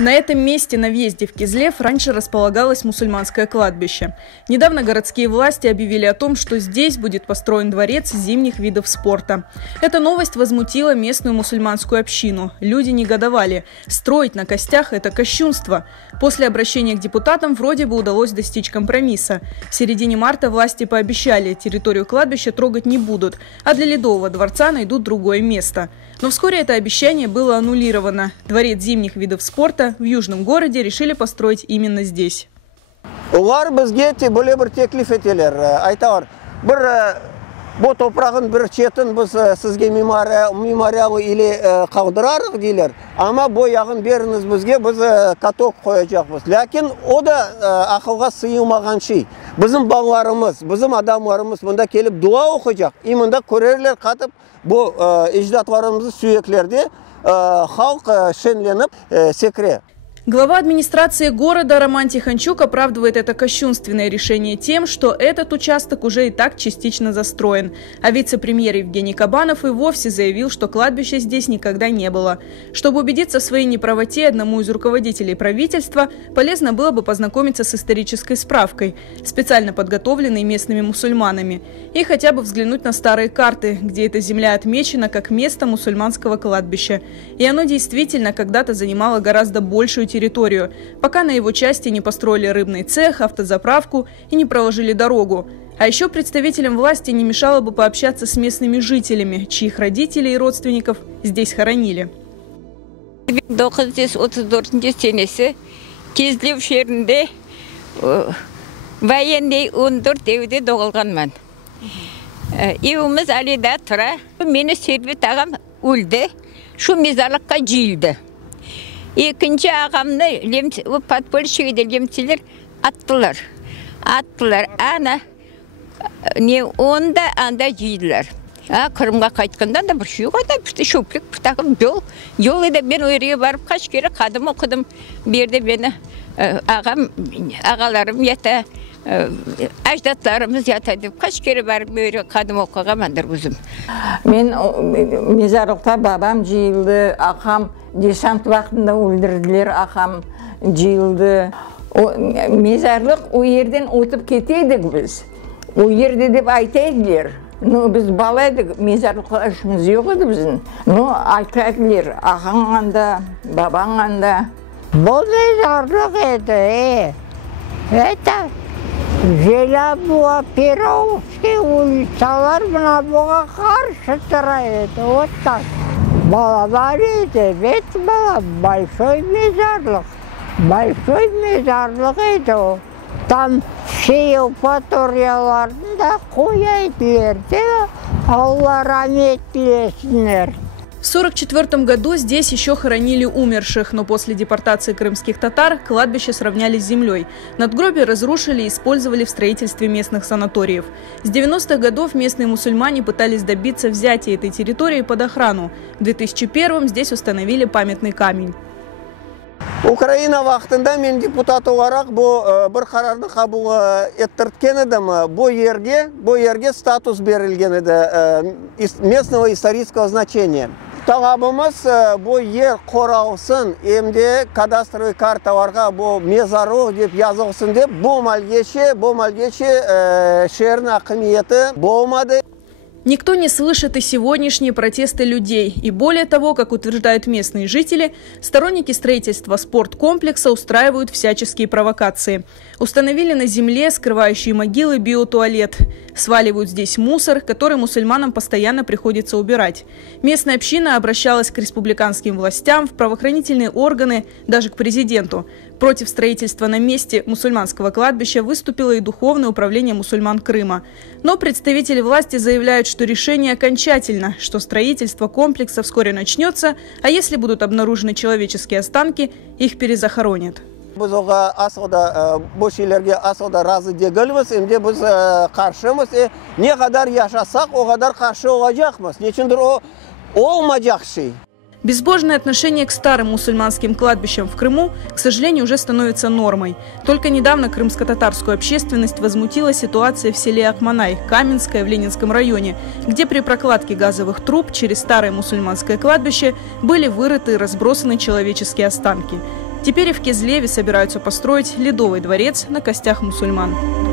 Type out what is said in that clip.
На этом месте на въезде в Кезлев раньше располагалось мусульманское кладбище. Недавно городские власти объявили о том, что здесь будет построен дворец зимних видов спорта. Эта новость возмутила местную мусульманскую общину. Люди негодовали. Строить на костях – это кощунство. После обращения к депутатам вроде бы удалось достичь компромисса. В середине марта власти пообещали, территорию кладбища трогать не будут, а для Ледового дворца найдут другое место. Но вскоре это обещание было аннулировано. Дворец зимних видов спорта в южном городе решили построить именно здесь. Bu toprağın bir çetin biz sizge mimariyalı ile kaldırarıq deyirler. Ama bu yağın beriniz bizge biz katok koyacağız. Lakin o da akılga sığmağan şey. Bizim bağlarımız, bizim adamlarımız bunda gelip dua okuyacak. İminde körerler katıp bu icdatlarımızı süyeklerde halk şenlenip sekre. Глава администрации города Роман Тихончук оправдывает это кощунственное решение тем, что этот участок уже и так частично застроен. А вице-премьер Евгений Кабанов и вовсе заявил, что кладбища здесь никогда не было. Чтобы убедиться в своей неправоте одному из руководителей правительства, полезно было бы познакомиться с исторической справкой, специально подготовленной местными мусульманами, и хотя бы взглянуть на старые карты, где эта земля отмечена как место мусульманского кладбища. И оно действительно когда-то занимало гораздо большую территорию, пока на его части не построили рыбный цех, автозаправку и не проложили дорогу. А еще представителям власти не мешало бы пообщаться с местными жителями, чьих родителей и родственников здесь хоронили. 1934 senesi Kezlevde şeerinde военный 14 evde doğulganman. Evimiz Ali'de tura. Meni Servet ağam öldü. Şu mezarlıkka jildi. İkinci ağamını patpol şehirde lemçiler attılar. Ana ne onda anda jildiler. Kırmağa qaytkandan da bir şey yok da işte şöplik bir takım yol da ben oraya varıp kaç kere kadım okudum. Bir de beni ağalarım yata ajdatlarımız yata deyip kaç kere varıp böyle kadım okugamandır özüm. Men mezarlıkta babam jildi, akam desant vaktinde öldürdüler, akam jildi. O mezarlık o yerden ötüp keteydik biz. O yerde dep aytaydılar. No biz balaydık, mezarlıkla işimiz yok idi bizim. No aytaydılar, akam anda, babam anda. Bu mezarlık idi. Это Желябуğa Перовский улицалар buna buğa karşı saraydı. Вот так. Балалар idi. Evet bala, большой mezarlık. Большой mezarlık idi o. Там Евпаторияларында koyaydılar. Allah rahmet dilesinler. В 1944 году здесь еще хоронили умерших, но после депортации крымских татар кладбище сравняли с землей. Надгробия разрушили и использовали в строительстве местных санаториев. С 90-х годов местные мусульмане пытались добиться взятия этой территории под охрану. В 2001-м здесь установили памятный камень. Ukrayna vaxtında men deputat olarak bu bir kararını kabul ettirtken edim. Bu yerge status berilgen edi местного исторического значения. Talabımız bu yer qoralsın, emde kadastроy kartalarga bu mezarlıq dep yazılsın dep bu malgeçe şeerin akimiyeti bolmadı. Никто не слышит и сегодняшние протесты людей. И более того, как утверждают местные жители, сторонники строительства спорткомплекса устраивают всяческие провокации. Установили на земле скрывающие могилы биотуалет. Сваливают здесь мусор, который мусульманам постоянно приходится убирать. Местная община обращалась к республиканским властям, в правоохранительные органы, даже к президенту. Против строительства на месте мусульманского кладбища выступило и Духовное управление мусульман Крыма. Но представители власти заявляют, что решение окончательно, что строительство комплекса вскоре начнется, а если будут обнаружены человеческие останки, их перезахоронят. Biz oğa asılda bu şeylerge asılda razı değiliz. Şimdi biz karşımız ne kadar yaşasak o kadar karşı olacağız. Niçindir o olmayacak şey. Безбожное отношение к старым мусульманским кладбищам в Крыму, к сожалению, уже становится нормой. Только недавно крымско-татарскую общественность возмутила ситуация в селе Акманай, Каменское в Ленинском районе, где при прокладке газовых труб через старое мусульманское кладбище были вырыты и разбросаны человеческие останки. Теперь и в Кезлеве собираются построить ледовый дворец на костях мусульман.